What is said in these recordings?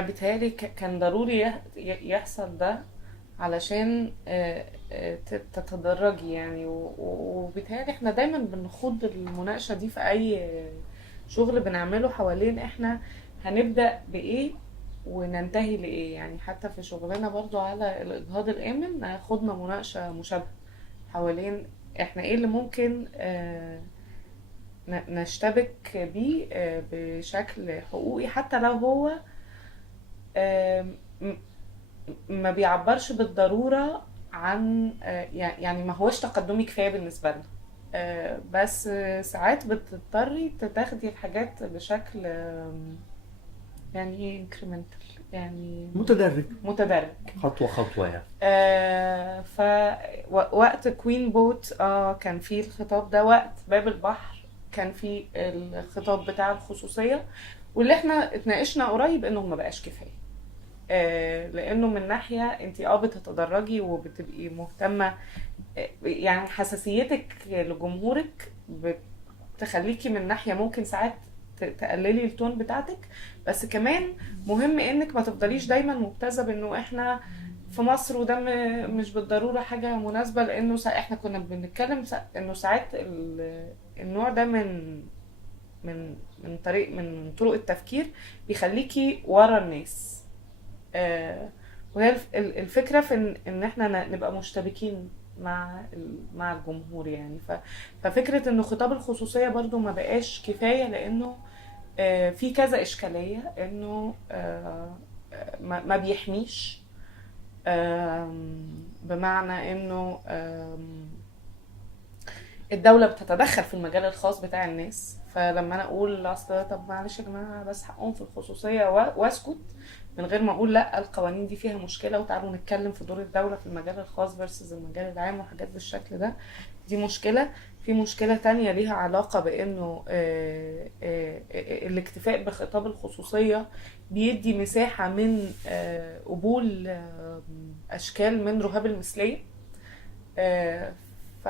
بيتهيألي كان ضروري يحصل ده علشان تتدرجي يعني، وبيتهيألي احنا دايما بنخوض المناقشة دي في أي شغل بنعمله حوالين احنا هنبدأ بإيه وننتهي لإيه. يعني حتى في شغلنا برضو على الإجهاض الآمن خضنا مناقشة مشابهة حوالين احنا ايه اللي ممكن نشتبك بيه بشكل حقوقي، حتى لو هو آم، م- ما بيعبرش بالضرورة عن يعني ما هوش تقدمي كفاية بالنسبة لنا. بس ساعات بتضطري تاخدي الحاجات بشكل يعني ايه incremental، يعني متدرج، متدرج. خطوة خطوة يعني. فوقت كوين بوت كان في الخطاب ده، وقت باب البحر كان في الخطاب بتاع الخصوصية، واللي احنا اتناقشنا قريب انه ما بقاش كفاية. لانه من ناحية انت بتتدرجي وبتبقي مهتمة، يعني حساسيتك لجمهورك بتخليكي من ناحية ممكن ساعات تقللي التون بتاعتك، بس كمان مهم انك ما تفضليش دايما مبتزة بانه احنا في مصر، وده مش بالضرورة حاجة مناسبة، لانه احنا كنا بنتكلم انه ساعات النوع ده من طرق التفكير بيخليكي ورا الناس. وهي الفكرة في ان احنا نبقى مشتبكين مع الجمهور يعني. ففكرة انه خطاب الخصوصية برضو ما بقاش كفاية، لانه في كذا اشكالية، انه ما بيحميش. بمعنى انه الدولة بتتدخل في المجال الخاص بتاع الناس، فلما انا اقول اصل طب معلش يا جماعة بس حقهم في الخصوصية واسكت من غير ما اقول لا القوانين دي فيها مشكلة وتعالوا نتكلم في دور الدولة في المجال الخاص versus المجال العام وحاجات بالشكل ده، دي مشكلة. في مشكلة تانية ليها علاقة بانه الاكتفاء بخطاب الخصوصية بيدي مساحة من قبول اشكال من رهاب المثلية. ف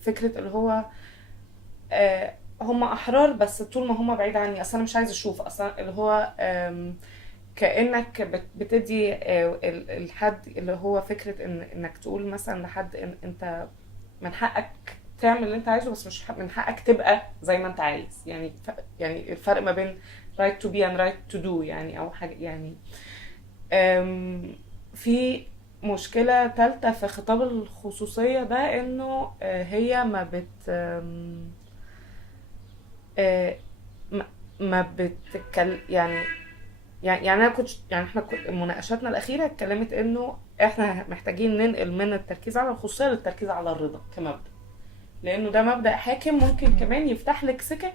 فكرة اللي هو هم احرار بس طول ما هم بعيد عني، اصلا انا مش عايزه اشوف اصلا اللي هو كانك بتدي الحد اللي هو فكره انك تقول مثلا لحد انت من حقك تعمل اللي انت عايزه، بس مش من حقك تبقى زي ما انت عايز. يعني يعني الفرق ما بين right to be and right to do يعني، او حاجه يعني. في مشكلة تالتة في خطاب الخصوصية ده، انه هي ما بت آه، ما يعني يعني انا كنت يعني احنا مناقشاتنا الاخيره اتكلمت انه احنا محتاجين ننقل من التركيز على الخصوصيه للتركيز على الرضا كمبدا، لانه ده مبدا حاكم ممكن كمان يفتح لك سكك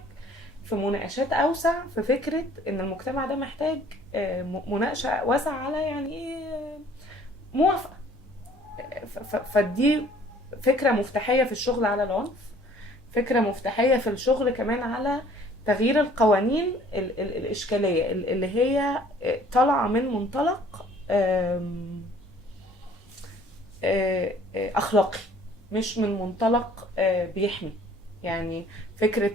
في مناقشات اوسع في فكره ان المجتمع ده محتاج مناقشه واسعه على يعني ايه موافقه. فدي فكره مفتاحيه في الشغل على العنف، فكرة مفتاحية في الشغل كمان على تغيير القوانين الإشكالية اللي هي طالعة من منطلق أخلاقي، مش من منطلق بيحمي. يعني فكرة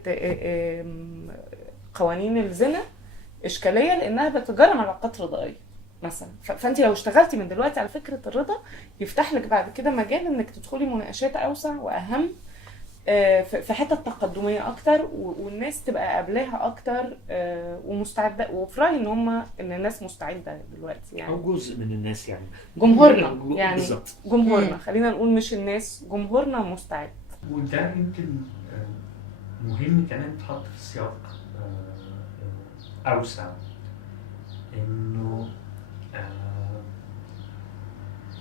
قوانين الزنا إشكالية لأنها بتجرم علاقات رضائية مثلا. فانت لو اشتغلتي من دلوقتي على فكره الرضا يفتح لك بعد كده مجال انك تدخلي مناقشات اوسع واهم في حته تقدميه اكتر، والناس تبقى قابلاها اكتر ومستعده. وفي رايي ان الناس مستعده دلوقتي او يعني. جزء من الناس يعني. جمهورنا يعني، بالظبط. جمهورنا خلينا نقول مش الناس، جمهورنا مستعد. وده يمكن مهم كمان تحط في سياق اوسع، انه آه،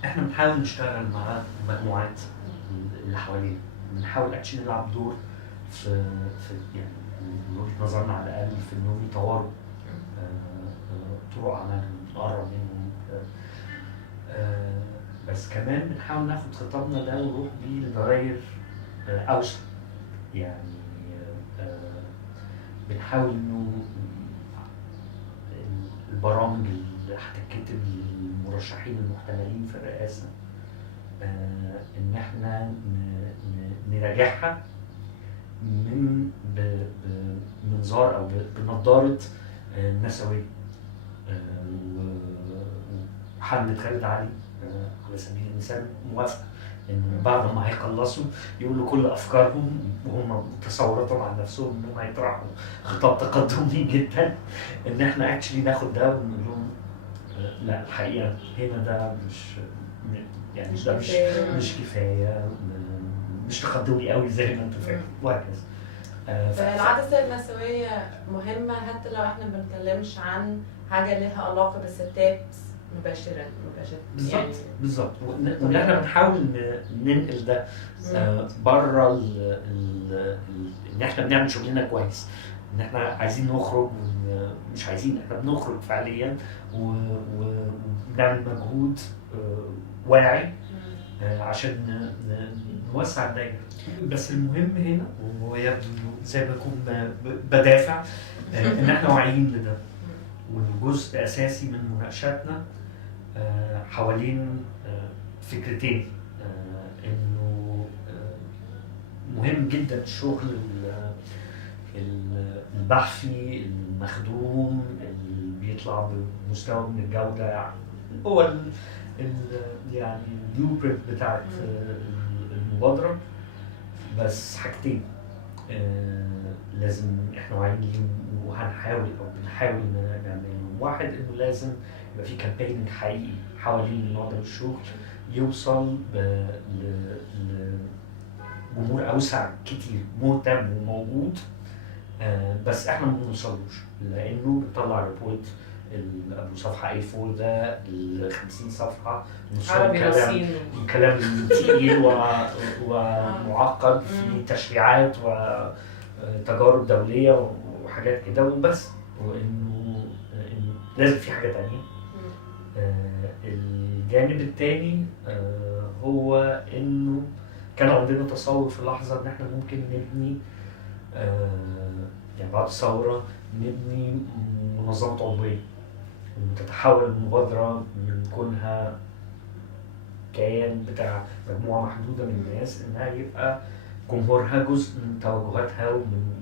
احنا بنحاول نشتغل مع مجموعات اللي حوالينا، بنحاول اكشن نلعب دور في يعني من وجهه نظرنا على الاقل في انهم يطوروا طرق عملهم، نقرب منهم. آه، بس كمان بنحاول ناخد خطابنا ده ونروح بيه لدوائر اوسع يعني. آه، بنحاول انه البرامج اللي هتتكتب للمرشحين المحتملين في الرئاسه ان احنا نراجعها من بمنظار او بنظاره النسويه. وحمد خالد علي على سبيل المثال موافق ان بعد ما هيخلصوا يقولوا كل افكارهم وهم تصوراتهم عن نفسهم انهم هيطرحوا خطاب تقدمي جدا، ان احنا اكشلي ناخد ده ونقول لهم لا الحقيقه هنا ده يعني ده مش كفايه، مش تقدمي قوي زي ما انت فاكر وهكذا. فالعدسة النسوية مهمة حتى لو احنا ما بنتكلمش عن حاجة لها علاقة بالستات مباشرة يعني بالظبط، وان احنا بنحاول ننقل ده بره ان احنا بنعمل شغلنا كويس، ان احنا عايزين نخرج، مش عايزين، احنا بنخرج فعليا وبنعمل مجهود واعي عشان نوسع الدايره. بس المهم هنا ويبدو زي ما اكون بدافع ان احنا واعيين لده، والجزء اساسي من مناقشاتنا حوالين فكرتين، انه مهم جدا الشغل البحثي المخدوم اللي بيطلع بمستوى من الجوده، هو يعني البلو بتاعت المبادره. بس حاجتين لازم احنا واعيين ليهم بنحاول نعملهم. واحد انه لازم يبقى في كامبيننج حقيقي حوالين النوع ده من الشغل يوصل لجمهور اوسع كتير مهتم وموجود، بس احنا ما بنوصلوش لانه بنطلع ريبورت ابو صفحه A4 ده ال 50 صفحه كلام تقيل ومعقد في تشريعات وتجارب دوليه وحاجات كده وبس، وانه لازم في حاجه تانية. الجانب الثاني هو انه كان عندنا تصور في لحظه ان احنا ممكن نبني يعني بعد الثوره نبني منظمه عضويه وتتحول المبادره من كونها كيان بتاع مجموعه محدوده من الناس انها يبقى جمهورها جزء من توجهاتها ومن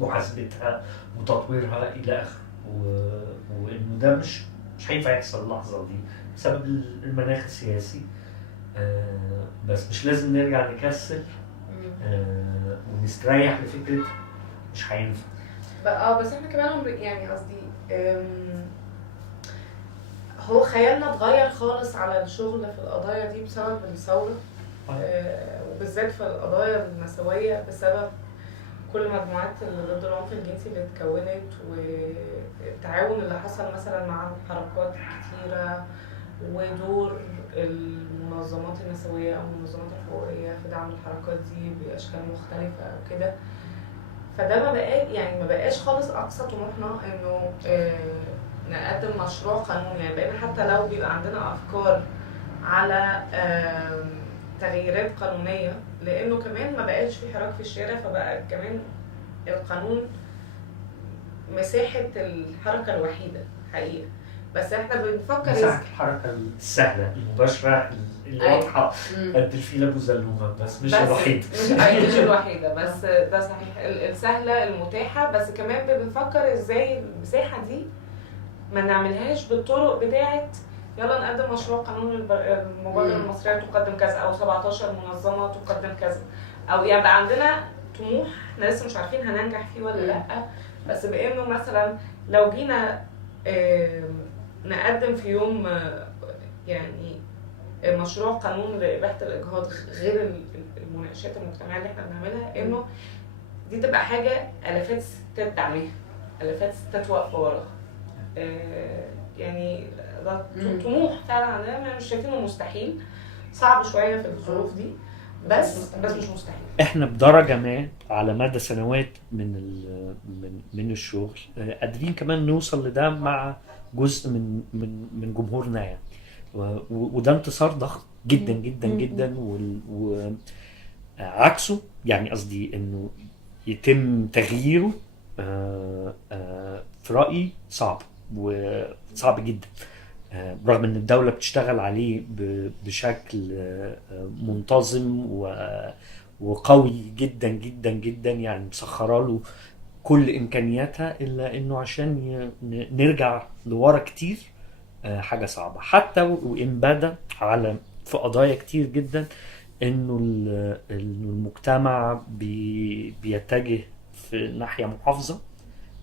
محاسبتها وتطويرها الى اخره، وانه ده مش هينفع يحصل اللحظه دي بسبب المناخ السياسي. بس مش لازم نرجع نكسل ونستريح لفكره مش هينفع. بس احنا كمان يعني قصدي هو خيالنا اتغير خالص على الشغل في القضايا دي بسبب الثوره، وبالذات في القضايا النسويه بسبب كل مجموعات اللي ضد العنف الجنسي اللي اتكونت، والتعاون اللي حصل مثلا مع حركات كتيره، ودور المنظمات النسويه او المنظمات الحقوقيه في دعم الحركات دي باشكال مختلفه وكده. فده ما بقاش خالص اقصى طموحنا انه نقدم مشروع قانوني، يعني بقينا حتى لو بيبقى عندنا افكار على تغييرات قانونيه، لانه كمان ما بقاش في حراك في الشارع، فبقى كمان القانون مساحه الحركه الوحيده حقيقه. بس احنا بنفكر مساحه الحركه السهله المباشره الواضحه قد الفيل ابو زلومه، بس مش الوحيده. مش الوحيده، بس ده صحيح السهله المتاحه. بس كمان بنفكر ازاي المساحه دي ما نعملهاش بالطرق بتاعه يلا نقدم مشروع قانون المبادره المصريه تقدم كذا، او 17 منظمه تقدم كذا، او يبقى عندنا طموح احنا لسه مش عارفين هننجح فيه ولا لا. بس بانه مثلا لو جينا نقدم في يوم يعني مشروع قانون لإباحة الإجهاض غير المناقشات المجتمعية اللي احنا بنعملها، انه دي تبقى حاجة آلافات الستات دعمها، آلافات الستات واقفة وراها. يعني ده طموح فعلا عندنا، مش شايفينه مستحيل، صعب شوية في الظروف دي، بس مش مستحيل. احنا بدرجة ما على مدى سنوات من الشغل قادرين كمان نوصل لده مع جزء من جمهورنا يعني، وده انتصار ضخم جدا جدا جدا. وعكسه يعني قصدي انه يتم تغييره في رأيي صعب وصعب جدا، رغم ان الدولة بتشتغل عليه بشكل منتظم وقوي جدا جدا جدا، يعني مسخره له كل امكانياتها، الا انه عشان نرجع لورا كتير حاجه صعبه. حتى وان بدا على في قضايا كتير جدا انه إنه المجتمع بيتجه في ناحيه محافظه.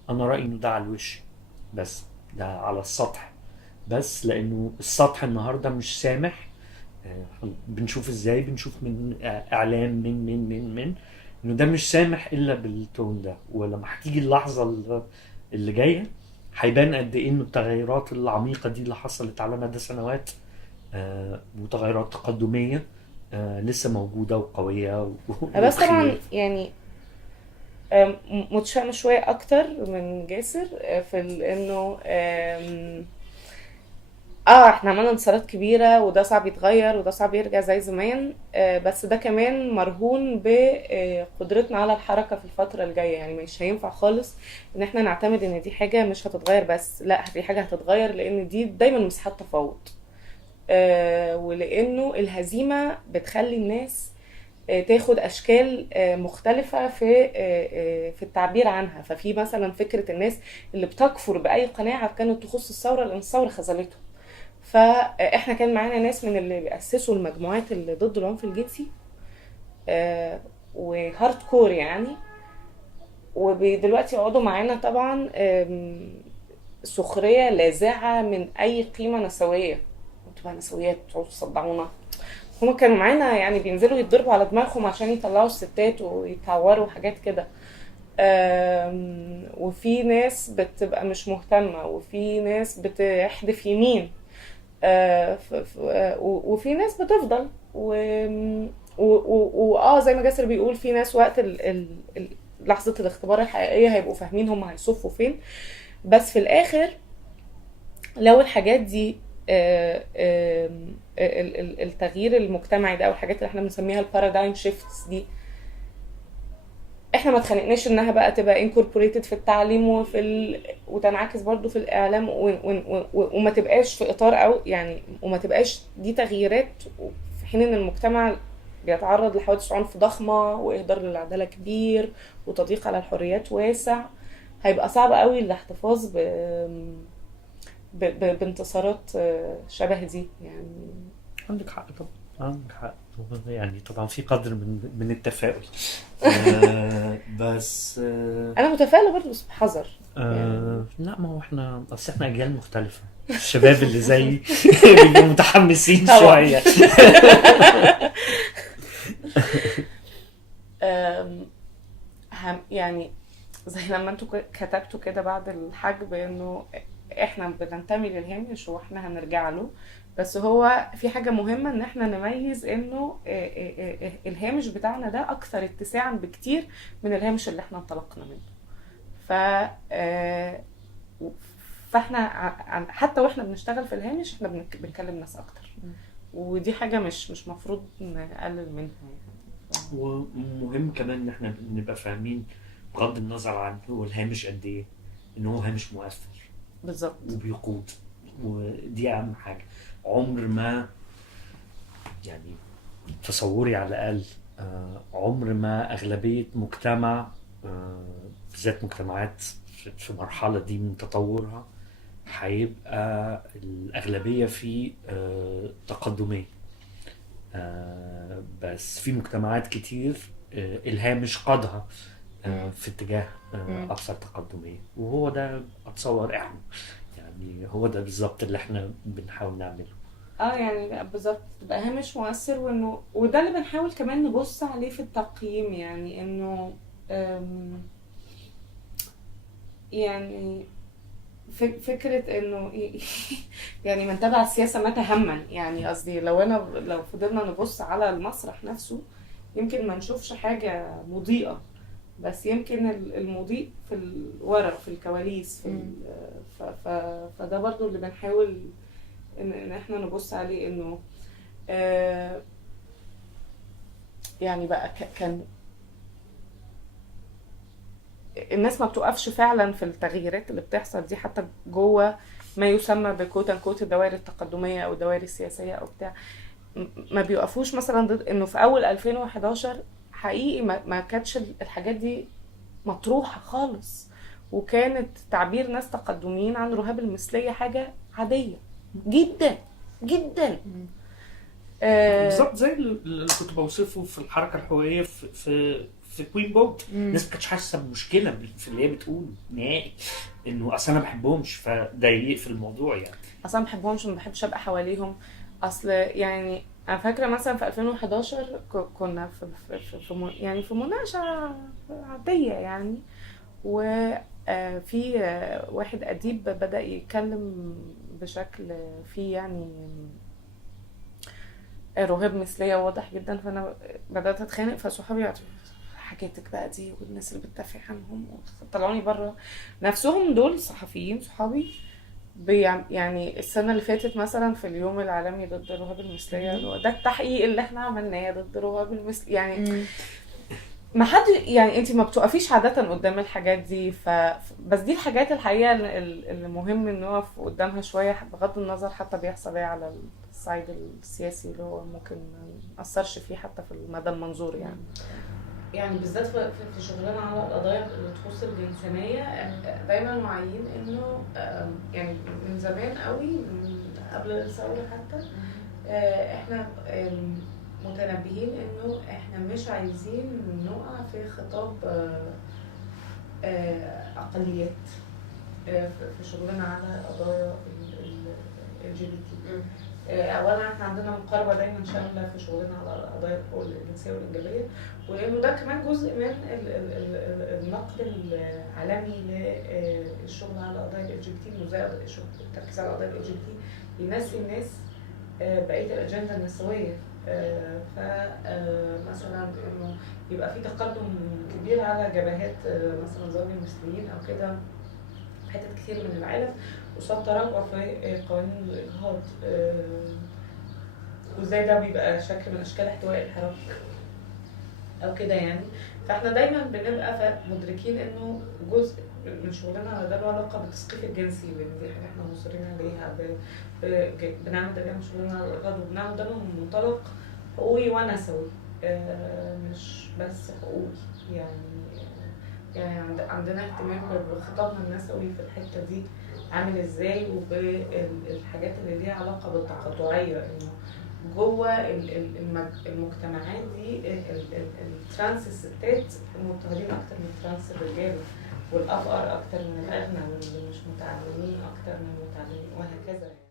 انا رايي انه ده على الوش بس، ده على السطح بس، لانه السطح النهارده مش سامح. بنشوف ازاي، بنشوف من اعلام من انه ده مش سامح الا بالتون ده. ولما هتيجي اللحظه اللي جايه هيبان قد ايه انه التغيرات العميقه دي اللي حصلت على مدى سنوات وتغيرات تقدميه لسه موجوده وقويه بس طبعا وبخير. يعني متشائمة شوية أكتر من جاسر في إنه احنا عملنا انتصارات كبيرة وده صعب يتغير وده صعب يرجع زي زمان، بس ده كمان مرهون بقدرتنا على الحركة في الفترة الجاية. يعني مش هينفع خالص ان احنا نعتمد ان دي حاجة مش هتتغير، بس لا، دي حاجة هتتغير لان دي دايما مساحات تفاوض، ولانه الهزيمة بتخلي الناس تاخد اشكال مختلفة في التعبير عنها. ففي مثلا فكرة الناس اللي بتكفر باي قناعة كانت تخص الثورة لان الثورة خذلتهم. فاحنا كان معانا ناس من اللي بيأسسوا المجموعات اللي ضد العنف الجنسي وهارد كور يعني، ودلوقتي يقعدوا معانا طبعا سخرية لاذعة من اي قيمة نسوية. انتوا بقى نسويات تقعدوا تصدعونا. هما كانوا معانا يعني بينزلوا يتضربوا على دماغهم عشان يطلعوا الستات ويكوروا حاجات كده. وفي ناس بتبقى مش مهتمة، وفي ناس بتحدف يمين، وفي ناس بتفضل زي ما جاسر بيقول، في ناس وقت لحظة الاختبار الحقيقية هيبقوا فاهمين هم هيصفوا فين. بس في الاخر لو الحاجات دي التغيير المجتمعي ده او الحاجات اللي احنا بنسميها البارادايم شيفتس دي، احنا ما اتخانقناش انها بقى تبقى انكوربوريتد في التعليم وتنعكس برضو في الاعلام وما تبقاش في اطار او يعني وما تبقاش دي تغييرات في حين ان المجتمع بيتعرض لحوادث عنف ضخمه واهدار للعداله كبير وتضييق على الحريات واسع. هيبقى صعب قوي الاحتفاظ بانتصارات شبه دي يعني. عندك حق طبعا، عندك حق. يعني طبعا في قدر من التفاؤل بس انا متفائله برضه بس بحذر. لا، ما هو احنا اصل احنا اجيال مختلفه. الشباب اللي زي بيبقوا متحمسين شويه. يعني زي لما انتوا كتبتوا كده بعد الحجب انه احنا بننتمي للهامش واحنا هنرجع له، بس هو في حاجة مهمة ان احنا نميز انه الهامش بتاعنا ده اكثر اتساعا بكتير من الهامش اللي احنا انطلقنا منه. فاحنا حتى واحنا بنشتغل في الهامش احنا بنكلم ناس اكتر، ودي حاجة مش مفروض نقلل منها يعني. ومهم كمان ان احنا نبقى فاهمين بغض النظر عن هو الهامش قد ايه ان هو هامش مؤثر بالظبط وبيقود، ودي اهم حاجة. عمر ما يعني تصوري على الأقل عمر ما أغلبية مجتمع بالذات مجتمعات في مرحلة دي من تطورها هيبقى الأغلبية فيه تقدمية. بس في مجتمعات كتير الهامش قادها في اتجاه أكثر تقدمية، وهو ده أتصور إحنا يعني هو ده بالظبط اللي إحنا بنحاول نعمله. يعني بالظبط تبقى هامش مؤثر، وده اللي بنحاول كمان نبص عليه في التقييم. يعني انه يعني فكرة انه يعني من تبع السياسة مات هما. يعني قصدي لو فضلنا نبص على المسرح نفسه يمكن ما نشوفش حاجة مضيئة، بس يمكن المضيء في الورق في الكواليس فده برضو اللي بنحاول ان احنا نبص عليه. انه يعني بقى كان الناس ما بتوقفش فعلا في التغييرات اللي بتحصل دي حتى جوه ما يسمى بكوت ان كوت الدوائر التقدميه او الدوائر السياسيه او بتاع. ما بيوقفوش مثلا ضد انه في اول 2011 حقيقي ما كانتش الحاجات دي مطروحة خالص، وكانت تعبير ناس تقدميين عن رهاب المثلية حاجة عادية جدا جدا. بالظبط زي اللي كنت بوصفه في الحركه الحقوقيه في كوين بوت. الناس ما كانتش حاسه بمشكله في اللي هي بتقوله نهائي، انه اصل انا ما بحبهمش فده يقفل الموضوع يعني. اصلا ما بحبهمش وما بحبش ابقى حواليهم. اصل يعني انا فاكره مثلا في 2011 كنا يعني في مناقشه عاديه يعني، وفي واحد اديب بدا يتكلم بشكل فيه يعني رهاب مثليه واضح جدا، فانا بدات اتخانق، فصحابي حكيتك بقى دي والناس اللي بتدافع عنهم طلعوني بره. نفسهم دول صحفيين صحابي يعني السنة اللي فاتت مثلا في اليوم العالمي ضد رهاب المثلية، ده التحقيق اللي احنا عملناه ضد رهاب المثلية يعني. ما حد يعني انت ما بتوقفيش عادة قدام الحاجات دي، بس دي الحاجات الحقيقة اللي مهم ان نقف قدامها شوية، بغض النظر حتى بيحصل ايه على الصعيد السياسي اللي هو ممكن ما نأثرش فيه حتى في المدى المنظور يعني. يعني بالذات في شغلنا على القضايا اللي تخص الجنسانية دايما واعيين انه يعني من زمان قوي، من قبل الثورة حتى احنا متنبهين انه احنا مش عايزين نقع في خطاب اقليات في شغلنا على قضايا LGBT. اولا احنا عندنا مقاربه دايما شامله في شغلنا على قضايا الحقوق الجنسيه والانجابيه، ولانه ده كمان جزء من النقد العالمي للشغل على قضايا ال LGBT، انه زي التركيز على قضايا ال LGBT ينسي الناس بقيه الاجنده النسويه. فمثلا انه يبقى في تقدم كبير على جبهات مثلا زوج المسلمين او كده في حتت كتير من العالم، قصاد تراجع في قوانين الاجهاض، وازاي ده بيبقى شكل من اشكال احتواء الحراك او كده يعني. فاحنا دايما بنبقى مدركين انه جزء من شغلنا ده له علاقه بالتثقيف الجنسي، لان دي حاجه احنا مصرين عليها، بنعمل ده من شغلنا على الاجهاض، وبنعمل ده من منطلق حقوقي ونسوي، مش بس حقوقي يعني عندنا اهتمام بخطابنا النسوي في الحته دي عامل ازاي، وبالحاجات اللي ليها علاقه بالتقاطعيه، انه جوه المجتمعات دي الترانس الستات مضطهدين اكتر من الترانس الرجال، والافقر اكتر من الاغنى، واللي مش متعلمين اكتر من المتعلمين، وهكذا يعني.